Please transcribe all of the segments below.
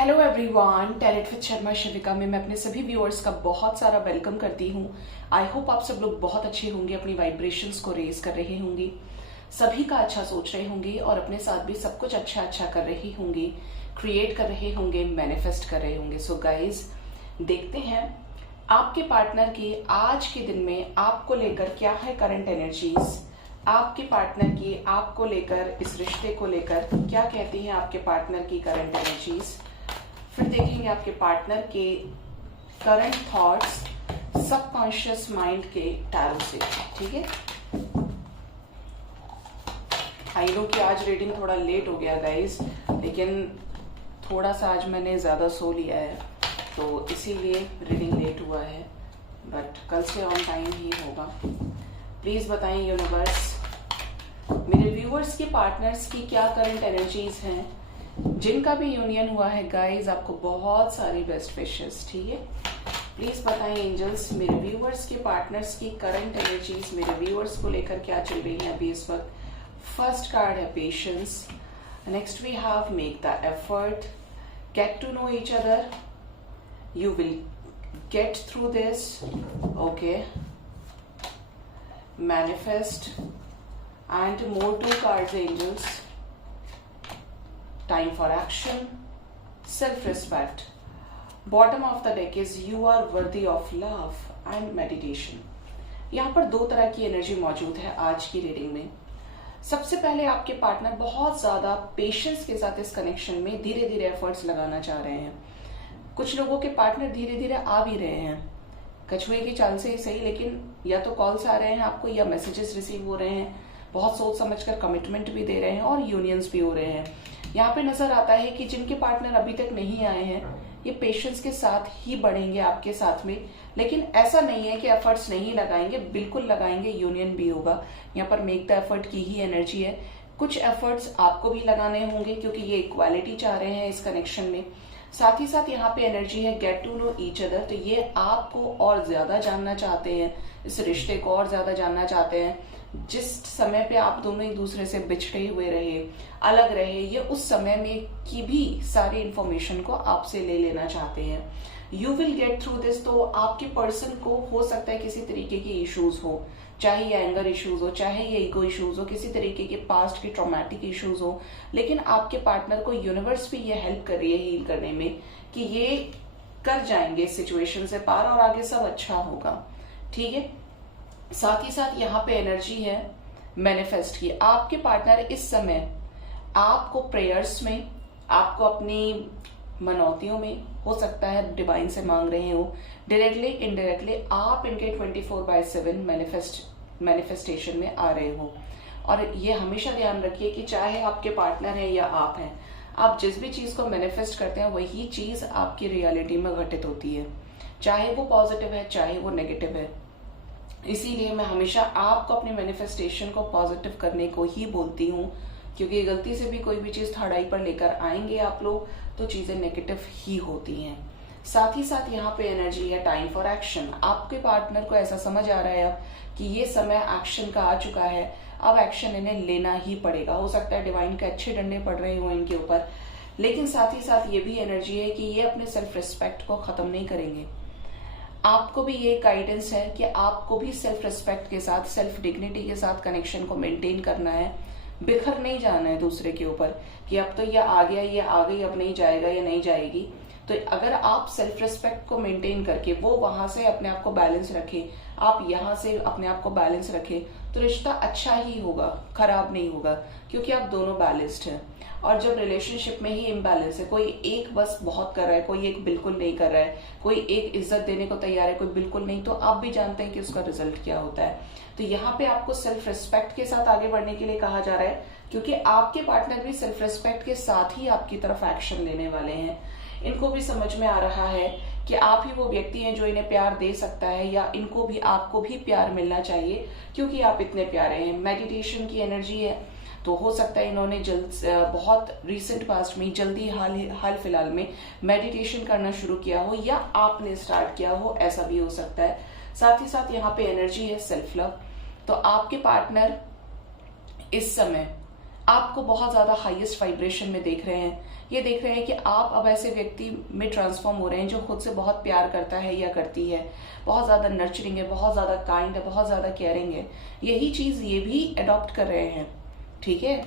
Hello everyone, talent with Sharma Shivika में मैं अपने सभी व्यूअर्स का बहुत सारा वेलकम करती हूँ। आई होप आप सब लोग बहुत अच्छे होंगे, अपनी वाइब्रेशंस को रेज कर रहे होंगे, सभी का अच्छा सोच रहे होंगे और अपने साथ भी सब कुछ अच्छा अच्छा कर रहे होंगे, क्रिएट कर रहे होंगे, मैनिफेस्ट कर रहे होंगे। सो गाइज, देखते हैं आपके पार्टनर की आज के दिन में आपको लेकर क्या है करंट एनर्जीज। आपके पार्टनर की आपको लेकर, इस रिश्ते को लेकर क्या कहती हैं आपके पार्टनर की करंट एनर्जीज। फिर देखेंगे आपके पार्टनर के करंट थॉट्स सबकॉन्शियस माइंड के टैरो से। ठीक है, आई नो कि आज रीडिंग थोड़ा लेट हो गया गाइज, लेकिन थोड़ा सा आज मैंने ज्यादा सो लिया है तो इसीलिए रीडिंग लेट हुआ है, बट कल से ऑन टाइम ही होगा। प्लीज बताएं यूनिवर्स, मेरे व्यूअर्स के पार्टनर्स की क्या करंट एनर्जीज हैं। जिनका भी यूनियन हुआ है गाइज, आपको बहुत सारी बेस्ट विशेस। ठीक है, प्लीज बताएं एंजल्स, मेरे व्यूअर्स के पार्टनर्स की करंट एनर्जीज मेरे व्यूअर्स को लेकर क्या चल रही है अभी इस वक्त। फर्स्ट कार्ड है patience, next we have make the effort, get to know each other, you will get through this, okay, manifest and more two cards angels, time for action, self-respect. Bottom of the deck is you are worthy of love and meditation. यहाँ पर दो तरह की energy मौजूद है आज की reading में। सबसे पहले आपके पार्टनर बहुत ज्यादा पेशेंस के साथ इस कनेक्शन में धीरे धीरे एफर्ट्स लगाना चाह रहे हैं। कुछ लोगों के पार्टनर धीरे धीरे आ भी रहे हैं, कछुए की चाल से ही सही, लेकिन या तो कॉल्स आ रहे हैं आपको या मैसेजेस रिसीव हो रहे हैं, बहुत सोच समझकर कमिटमेंट भी दे रहे हैं और यूनियंस भी हो रहे हैं। यहाँ पे नजर आता है कि जिनके पार्टनर अभी तक नहीं आए हैं ये पेशेंस के साथ ही बढ़ेंगे आपके साथ में, लेकिन ऐसा नहीं है कि एफर्ट्स नहीं लगाएंगे, बिल्कुल लगाएंगे, यूनियन भी होगा। यहाँ पर मेक द एफर्ट की ही एनर्जी है। कुछ एफर्ट्स आपको भी लगाने होंगे क्योंकि ये इक्वालिटी चाह रहे हैं इस कनेक्शन में। साथ ही साथ यहाँ पे एनर्जी है get to know each other, तो ये आपको और ज्यादा जानना चाहते हैं, इस रिश्ते को और ज्यादा जानना चाहते हैं। जिस समय पे आप दोनों एक दूसरे से बिछड़े हुए रहे, अलग रहे, ये उस समय में की भी सारी इंफॉर्मेशन को आपसे ले लेना चाहते हैं। You will get through this, तो आपके पर्सन को हो सकता है किसी तरीके के इश्यूज हो, चाहे ये एंगर इश्यूज हो, चाहे ये ईगो इश्यूज हो, किसी तरीके के पास्ट के ट्रॉमेटिक इश्यूज हो, लेकिन आपके पार्टनर को यूनिवर्स भी ये हेल्प कर रही है हील करने में कि ये कर जाएंगे इस सिचुएशन से पार और आगे सब अच्छा होगा। ठीक है, साथ ही साथ यहाँ पे एनर्जी है मैनिफेस्ट की। आपके पार्टनर इस समय आपको प्रेयर्स में, आपको अपनी मनौतियों में, हो सकता है डिवाइन से मांग रहे हो, डायरेक्टली इनडायरेक्टली आप इनके 24/7 मैनिफेस्टेशन में आ रहे हो। और ये हमेशा ध्यान रखिए कि चाहे आपके पार्टनर है या आप हैं, आप जिस भी चीज को मैनिफेस्ट करते हैं वही चीज आपकी रियलिटी में घटित होती है, चाहे वो पॉजिटिव है चाहे वो नेगेटिव है। इसीलिए मैं हमेशा आपको अपने मैनिफेस्टेशन को पॉजिटिव करने को ही बोलती हूँ, क्योंकि गलती से भी कोई भी चीज थर्ड आई पर लेकर आएंगे आप लोग तो चीजें नेगेटिव ही होती हैं। साथ ही साथ यहाँ पे एनर्जी है टाइम फॉर एक्शन। आपके पार्टनर को ऐसा समझ आ रहा है अब कि ये समय एक्शन का आ चुका है, अब एक्शन इन्हें लेना ही पड़ेगा। हो सकता है डिवाइन के अच्छे डंडे पड़ रहे हो इनके ऊपर, लेकिन साथ ही साथ ये भी एनर्जी है कि ये अपने सेल्फ रिस्पेक्ट को खत्म नहीं करेंगे। आपको भी ये गाइडेंस है कि आपको भी सेल्फ रिस्पेक्ट के साथ, सेल्फ डिग्निटी के साथ कनेक्शन को मेंटेन करना है, बिखर नहीं जाना है दूसरे के ऊपर कि अब तो ये आ गया, ये आ गई, अब नहीं जाएगा या नहीं जाएगी। तो अगर आप सेल्फ रिस्पेक्ट को मेंटेन करके वो वहां से अपने आप को बैलेंस रखे, आप यहाँ से अपने आप को बैलेंस रखे, तो रिश्ता अच्छा ही होगा, खराब नहीं होगा, क्योंकि आप दोनों बैलेंस्ड हैं। और जब रिलेशनशिप में ही इम्बैलेंस है, कोई एक बस बहुत कर रहा है, कोई एक बिल्कुल नहीं कर रहा है, कोई एक इज्जत देने को तैयार है, कोई बिल्कुल नहीं, तो आप भी जानते हैं कि उसका रिजल्ट क्या होता है। तो यहाँ पे आपको सेल्फ रिस्पेक्ट के साथ आगे बढ़ने के लिए कहा जा रहा है, क्योंकि आपके पार्टनर भी सेल्फ रिस्पेक्ट के साथ ही आपकी तरफ एक्शन लेने वाले हैं। इनको भी समझ में आ रहा है कि आप ही वो व्यक्ति हैं जो इन्हें प्यार दे सकता है, या इनको भी आपको भी प्यार मिलना चाहिए क्योंकि आप इतने प्यारे हैं। मेडिटेशन की एनर्जी है, तो हो सकता है इन्होंने बहुत रिसेंट पास्ट में, जल्दी हाल फिलहाल में मेडिटेशन करना शुरू किया हो, या आपने स्टार्ट किया हो, ऐसा भी हो सकता है। साथ ही साथ यहाँ पे एनर्जी है सेल्फ लव, तो आपके पार्टनर इस समय आपको बहुत ज्यादा हाईएस्ट वाइब्रेशन में देख रहे हैं। ये देख रहे हैं कि आप अब ऐसे व्यक्ति में ट्रांसफॉर्म हो रहे हैं जो खुद से बहुत प्यार करता है या करती है, बहुत ज्यादा नर्चरिंग है, बहुत ज्यादा काइंड है, बहुत ज्यादा केयरिंग है। यही चीज ये भी अडॉप्ट कर रहे हैं, ठीक है।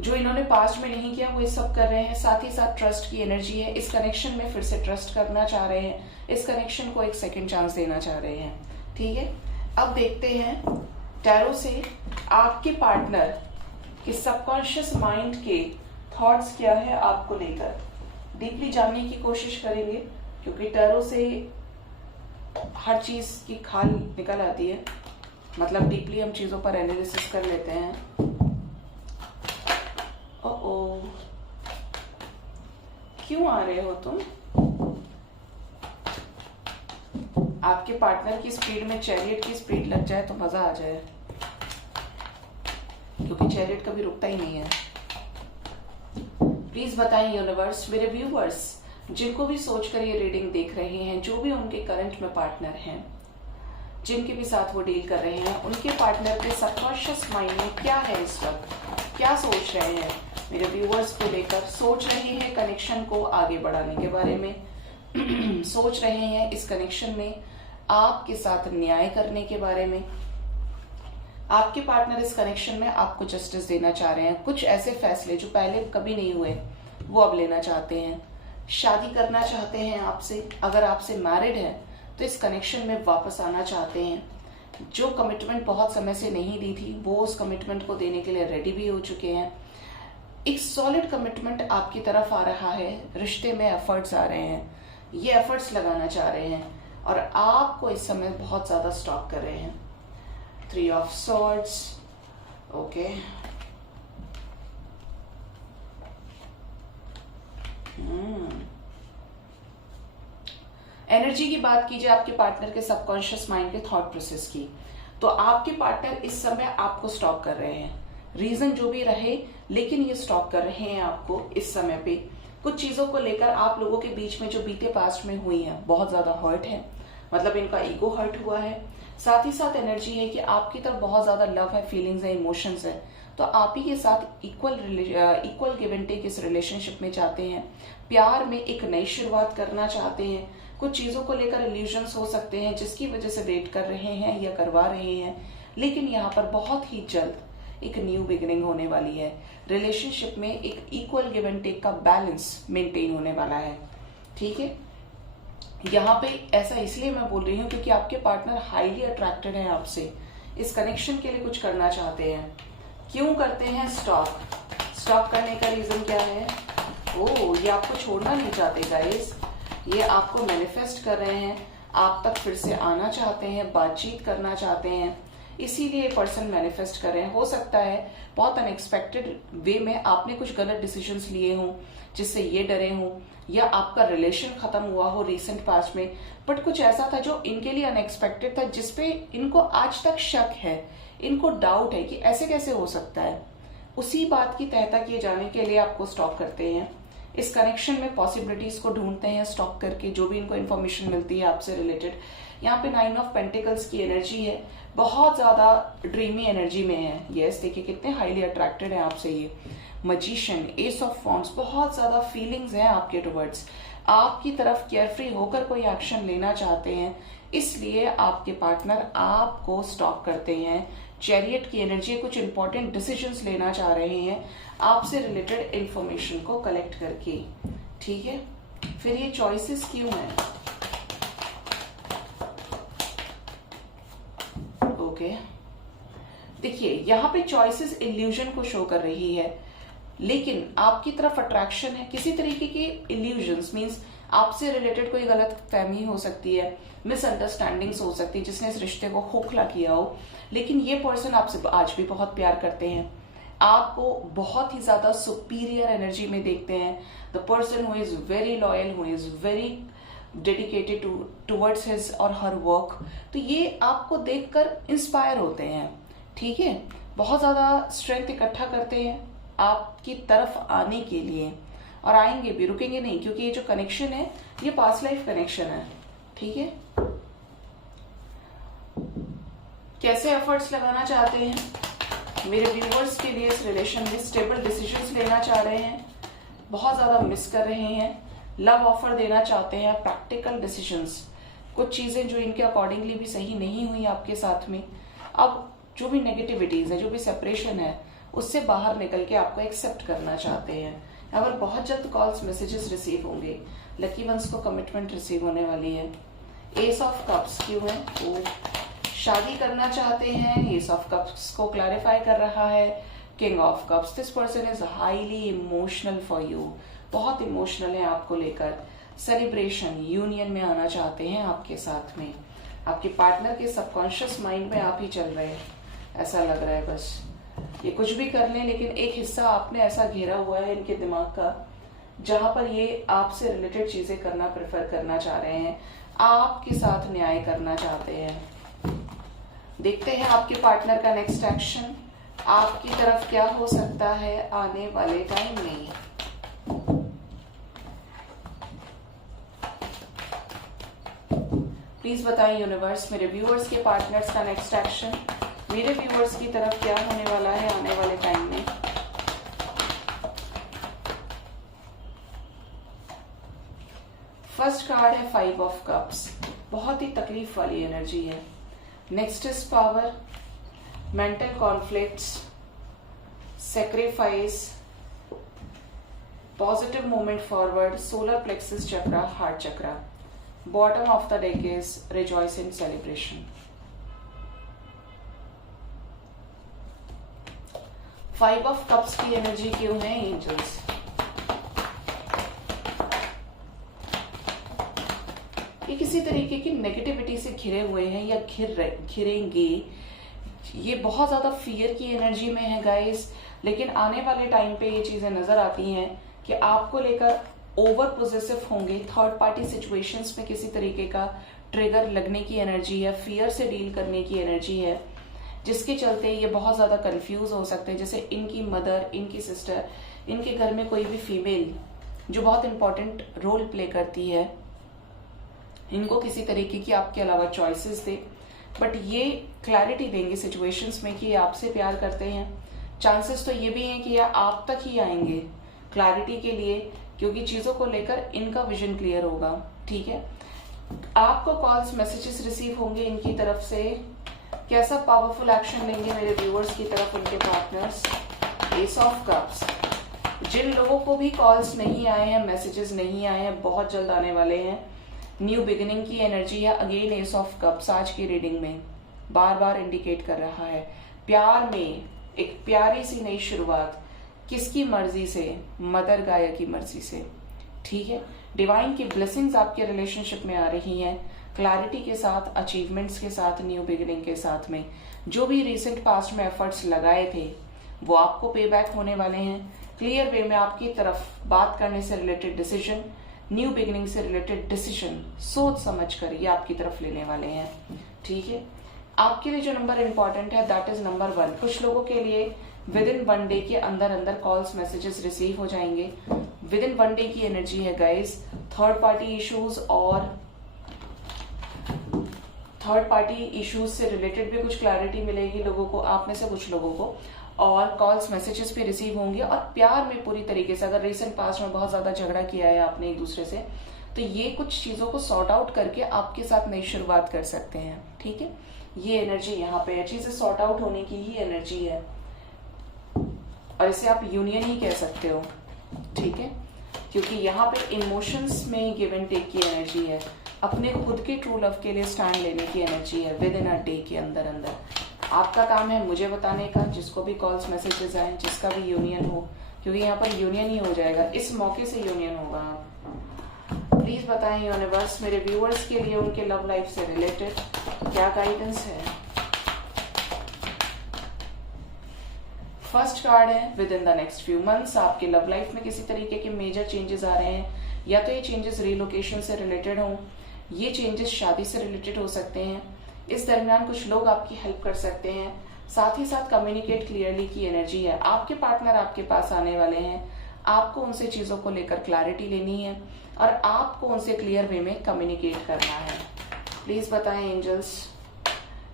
जो इन्होंने पास्ट में नहीं किया वो ये सब कर रहे हैं। साथ ही साथ ट्रस्ट की एनर्जी है, इस कनेक्शन में फिर से ट्रस्ट करना चाह रहे हैं, इस कनेक्शन को एक सेकेंड चांस देना चाह रहे हैं, ठीक है। अब देखते हैं टैरो से आपके पार्टनर कि सबकॉन्शियस माइंड के थॉट्स क्या है आपको लेकर। डीपली जानने की कोशिश करेंगे क्योंकि टैरो से हर चीज की खाल निकल आती है, मतलब डीपली हम चीजों पर एनालिसिस कर लेते हैं। ओ क्यों आ रहे हो तुम? आपके पार्टनर की स्पीड में चैरियट की स्पीड लग जाए तो मजा आ जाए, क्योंकि चैरियट कभी रुकता ही नहीं है। प्लीज बताएं यूनिवर्स, मेरे व्यूवर्स जिनको भी सोचकर ये रीडिंग देख रहे हैं, जो भी उनके करंट में पार्टनर हैं, जिनके भी साथ वो डील कर रहे हैं, उनके पार्टनर के सबकॉन्शियस माइंड में क्या है इस वक्त, क्या सोच रहे हैं मेरे व्यूवर्स को लेकर। सोच रहे हैं कनेक्शन को आगे बढ़ाने के बारे में सोच रहे हैं इस कनेक्शन में आपके साथ न्याय करने के बारे में। आपके पार्टनर इस कनेक्शन में आपको जस्टिस देना चाह रहे हैं। कुछ ऐसे फैसले जो पहले कभी नहीं हुए वो अब लेना चाहते हैं। शादी करना चाहते हैं आपसे, अगर आपसे मैरिड है तो इस कनेक्शन में वापस आना चाहते हैं। जो कमिटमेंट बहुत समय से नहीं दी थी वो उस कमिटमेंट को देने के लिए रेडी भी हो चुके हैं। एक सॉलिड कमिटमेंट आपकी तरफ आ रहा है, रिश्ते में एफर्ट्स आ रहे हैं, ये एफर्ट्स लगाना चाह रहे हैं और आपको इस समय बहुत ज्यादा स्टॉक कर रहे हैं। 3 ऑफ सॉर्ड्स, ओके, एनर्जी की बात कीजिए आपके पार्टनर के सबकॉन्शियस माइंड के थॉट प्रोसेस की, तो आपके पार्टनर इस समय आपको स्टॉक कर रहे हैं। रीजन जो भी रहे, लेकिन ये स्टॉक कर रहे हैं आपको इस समय पे। कुछ चीजों को लेकर आप लोगों के बीच में जो बीते पास्ट में हुई है बहुत ज्यादा हर्ट है, मतलब इनका ईगो हर्ट हुआ है। साथ ही साथ एनर्जी है कि आपकी तरफ बहुत ज्यादा लव है, फीलिंग्स है, इमोशंस है, तो आप ही के साथ इक्वल गिव एंड टेक इस रिलेशनशिप में चाहते हैं। प्यार में एक नई शुरुआत करना चाहते हैं। कुछ चीजों को लेकर इल्यूजन्स हो सकते हैं जिसकी वजह से डेट कर रहे हैं या करवा रहे हैं, लेकिन यहाँ पर बहुत ही जल्द एक न्यू बिगिनिंग होने वाली है। रिलेशनशिप में एक इक्वल गिव एंड टेक का बैलेंस मेंटेन होने वाला है, ठीक है। यहाँ पे ऐसा इसलिए मैं बोल रही हूँ क्योंकि आपके पार्टनर हाईली अट्रैक्टेड है आपसे, इस कनेक्शन के लिए कुछ करना चाहते हैं। क्यों करते हैं स्टॉक करने का रीजन क्या है? ये आपको छोड़ना नहीं चाहते गाइस, ये आपको मैनिफेस्ट कर रहे हैं, आप तक फिर से आना चाहते हैं, बातचीत करना चाहते हैं, इसीलिए पर्सन मैनिफेस्ट कर रहे हैं। हो सकता है बहुत अनएक्सपेक्टेड वे में आपने कुछ गलत डिसीजंस लिए हों जिससे ये डरे हों, या आपका रिलेशन खत्म हुआ हो रिसेंट पास्ट में, बट कुछ ऐसा था जो इनके लिए अनएक्सपेक्टेड था जिसपे इनको आज तक शक है, इनको डाउट है कि ऐसे कैसे हो सकता है। उसी बात की तह तक ये जाने के लिए आपको स्टॉक करते हैं। इस कनेक्शन में पॉसिबिलिटीज को ढूंढते हैं स्टॉक करके, जो भी इनको इन्फॉर्मेशन मिलती है आपसे रिलेटेड। यहाँ पे 9 ऑफ पेंटिकल्स की एनर्जी है, बहुत ज्यादा ड्रीमी एनर्जी में है। यस, देखिए कितने हाईली अट्रैक्टेड है आपसे ये। मजिशियन, एस ऑफ वॉन्ड्स, बहुत ज्यादा फीलिंग्स हैं आपके टुवर्ड्स, आपकी तरफ केयरफ्री होकर कोई एक्शन लेना चाहते हैं, इसलिए आपके पार्टनर आपको स्टॉक करते हैं। चैरियट की एनर्जी, कुछ इंपॉर्टेंट डिसीजंस लेना चाह रहे हैं आपसे रिलेटेड इंफॉर्मेशन को कलेक्ट करके, ठीक है। फिर ये चॉइसेस क्यों है? ओके, देखिए यहाँ पे चॉइसेस इल्यूजन को शो कर रही है, लेकिन आपकी तरफ अट्रैक्शन है। किसी तरीके की इल्यूजन्स मीन्स आपसे रिलेटेड कोई गलत फहमी हो सकती है, मिसअंडरस्टैंडिंग्स हो सकती है जिसने इस रिश्ते को खोखला किया हो, लेकिन ये पर्सन आपसे आज भी बहुत प्यार करते हैं, आपको बहुत ही ज्यादा सुपीरियर एनर्जी में देखते हैं। The person who is very loyal, who is very dedicated towards his और हर वर्क, तो ये आपको देखकर इंस्पायर होते हैं, ठीक है। बहुत ज्यादा स्ट्रेंथ इकट्ठा करते हैं आपकी तरफ आने के लिए, और आएंगे भी, रुकेंगे नहीं, क्योंकि ये जो कनेक्शन है ये पास्ट लाइफ कनेक्शन है, ठीक है। कैसे एफर्ट्स लगाना चाहते हैं? मेरे व्यूवर्स के लिए इस रिलेशन में स्टेबल डिसीजंस लेना चाह रहे हैं, बहुत ज्यादा मिस कर रहे हैं, लव ऑफर देना चाहते हैं, प्रैक्टिकल डिसीजंस, कुछ चीजें जो इनके अकॉर्डिंगली भी सही नहीं हुई आपके साथ में, अब जो भी नेगेटिविटीज है, जो भी सेपरेशन है, उससे बाहर निकल के आपको एक्सेप्ट करना चाहते हैं। यहाँ पर बहुत जल्द कॉल्स मैसेजेस रिसीव होंगे, लकी वंस को कमिटमेंट रिसीव होने वाली है। एस ऑफ कप्स क्यों है? वो शादी करना चाहते हैं, एस ऑफ कप्स को क्लैरिफाई कर रहा है। King of cups, this person is highly emotional for you, बहुत इमोशनल है आपको लेकर। सेलिब्रेशन, यूनियन में आना चाहते हैं आपके साथ में। आपके पार्टनर के सबकॉन्शियस माइंड में आप ही चल रहे हैं, ऐसा लग रहा है। बस ये कुछ भी कर लें, लेकिन एक हिस्सा आपने ऐसा घेरा हुआ है इनके दिमाग का, जहां पर ये आपसे रिलेटेड चीजें करना प्रेफर करना चाह रहे हैं, आपके साथ न्याय करना चाहते हैं। देखते हैं आपके पार्टनर का नेक्स्ट एक्शन आपकी तरफ क्या हो सकता है आने वाले टाइम में। प्लीज बताएं यूनिवर्स, मेरे व्यूअर्स के पार्टनर्स का नेक्स्ट एक्शन मेरे व्यूअर्स की तरफ क्या होने वाला है आने वाले टाइम में। फर्स्ट कार्ड है 5 ऑफ कप्स, बहुत ही तकलीफ वाली एनर्जी है। Next is power, mental conflicts, sacrifice, positive movement forward, solar plexus chakra, heart chakra. Bottom of the deck is rejoice in celebration. 5 of cups की एनर्जी क्यों है angels? ये किसी तरीके की नेगेटिविटी से घिरे हुए हैं या घिरेंगे। ये बहुत ज्यादा फियर की एनर्जी में है गाइस, लेकिन आने वाले टाइम पे ये चीजें नजर आती हैं कि आपको लेकर ओवर पोजेसिव होंगे। थर्ड पार्टी सिचुएशंस में किसी तरीके का ट्रिगर लगने की एनर्जी है, फियर से डील करने की एनर्जी है, जिसके चलते ये बहुत ज्यादा कंफ्यूज हो सकते हैं। जैसे इनकी मदर, इनकी सिस्टर, इनके घर में कोई भी फीमेल जो बहुत इंपॉर्टेंट रोल प्ले करती है, इनको किसी तरीके की आपके अलावा चॉइसेस दे, बट ये क्लैरिटी देंगे सिचुएशंस में कि ये आपसे प्यार करते हैं। चांसेस तो ये भी हैं कि ये आप तक ही आएंगे क्लैरिटी के लिए, क्योंकि चीजों को लेकर इनका विजन क्लियर होगा। ठीक है, आपको कॉल्स मैसेजेस रिसीव होंगे इनकी तरफ से। कैसा पावरफुल एक्शन लेंगे मेरे व्यूअर्स की तरफ उनके पार्टनर्स? एस ऑफ कप्स, जिन लोगों को भी कॉल्स नहीं आए हैं, मैसेजेस नहीं आए हैं, बहुत जल्द आने वाले हैं। न्यू बिगिनिंग की एनर्जी है। अगेन एस ऑफ कप्स आज की रीडिंग में बार बार इंडिकेट कर रहा है प्यार में एक प्यारी सी नई शुरुआत। किसकी मर्जी से? मदर गाया की मर्जी से। ठीक है, डिवाइन की ब्लेसिंग्स आपके रिलेशनशिप में आ रही हैं, क्लैरिटी के साथ, अचीवमेंट्स के साथ, न्यू बिगिनिंग के साथ में। जो भी रिसेंट पास्ट में एफर्ट्स लगाए थे वो आपको पे बैक होने वाले हैं। क्लियर वे में आपकी तरफ बात करने से रिलेटेड डिसीजन, न्यू बिगिनिंग से रिलेटेड डिसीजन सोच समझ कर ये आपकी तरफ लेने वाले हैं। ठीक है, आपके लिए जो नंबर इंपॉर्टेंट है दैट इज नंबर 1। कुछ लोगों के लिए विद इन 1 डे के अंदर अंदर कॉल्स मैसेजेस रिसीव हो जाएंगे। विद इन 1 डे की एनर्जी है गाइस। थर्ड पार्टी इश्यूज से रिलेटेड भी कुछ क्लैरिटी मिलेगी लोगों को, आप में से कुछ लोगों को, और कॉल्स मैसेजेस भी रिसीव होंगे। और प्यार में पूरी तरीके से, अगर रिसेंट पास्ट में बहुत ज्यादा झगड़ा किया है आपने एक दूसरे से, तो ये कुछ चीजों को सॉर्ट आउट करके आपके साथ नई शुरुआत कर सकते हैं। ठीक है, ये एनर्जी यहाँ पे है, चीजें सॉर्ट आउट होने की ही एनर्जी है, और इसे आप यूनियन ही कह सकते हो। ठीक है, क्योंकि यहाँ पे इमोशंस में गिव एंड टेक की एनर्जी है, अपने खुद के ट्रू लव के लिए स्टैंड लेने की एनर्जी है विद इन अ डे के अंदर अंदर। आपका काम है मुझे बताने का, जिसको भी कॉल्स मैसेजेस आए, जिसका भी यूनियन हो, क्योंकि यहाँ पर यूनियन ही हो जाएगा, इस मौके से यूनियन होगा। प्लीज बताएं यूनिवर्स, मेरे व्यूअर्स के लिए उनके लव लाइफ से रिलेटेड क्या गाइडेंस है। फर्स्ट कार्ड है with in the next few months आपके लव लाइफ में किसी तरीके के मेजर चेंजेस आ रहे हैं, या तो ये चेंजेस रिलोकेशन से रिलेटेड हों, ये चेंजेस शादी से रिलेटेड हो सकते हैं। इस दरमियान कुछ लोग आपकी हेल्प कर सकते हैं। साथ ही साथ कम्युनिकेट क्लियरली की एनर्जी है। आपके पार्टनर आपके पास आने वाले हैं, आपको उनसे चीजों को लेकर क्लैरिटी लेनी है और आपको उनसे क्लियर वे में कम्युनिकेट करना है। प्लीज बताएं angels.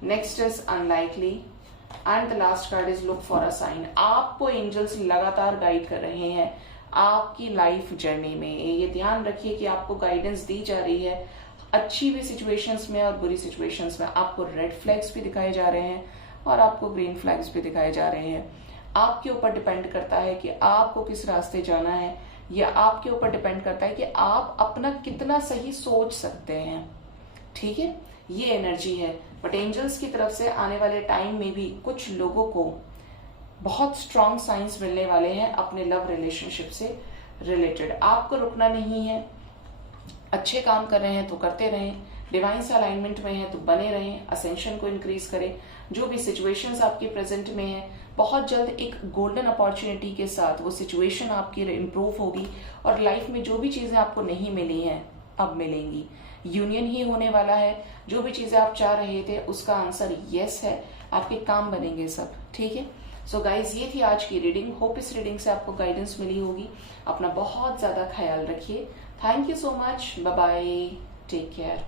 Next is unlikely, and the last card is look for a sign. आपको एंजल्स लगातार गाइड कर रहे हैं आपकी लाइफ जर्नी में। ये ध्यान रखिए कि आपको गाइडेंस दी जा रही है, अच्छी भी सिचुएशंस में और बुरी सिचुएशंस में। आपको रेड फ्लैग्स भी दिखाए जा रहे हैं और आपको ग्रीन फ्लैग्स भी दिखाए जा रहे हैं। आपके ऊपर डिपेंड करता है कि आपको किस रास्ते जाना है, या आपके ऊपर डिपेंड करता है कि आप अपना कितना सही सोच सकते हैं। ठीक है, ये एनर्जी है। बट एंजल्स की तरफ से आने वाले टाइम में भी कुछ लोगों को बहुत स्ट्रॉन्ग साइंस मिलने वाले हैं अपने लव रिलेशनशिप से रिलेटेड। आपको रुकना नहीं है, अच्छे काम कर रहे हैं तो करते रहें, डिवाइन से अलाइनमेंट में है तो बने रहें, असेंशन को इंक्रीज करें। जो भी सिचुएशंस आपके प्रेजेंट में है, बहुत जल्द एक गोल्डन अपॉर्चुनिटी के साथ वो सिचुएशन आपकी इम्प्रूव होगी और लाइफ में जो भी चीजें आपको नहीं मिली हैं अब मिलेंगी। यूनियन ही होने वाला है। जो भी चीजें आप चाह रहे थे उसका आंसर यस है, आपके काम बनेंगे सब। ठीक है, सो गाइज ये थी आज की रीडिंग। होप इस रीडिंग से आपको गाइडेंस मिली होगी। अपना बहुत ज्यादा ख्याल रखिए। Thank you so much, bye bye, take care.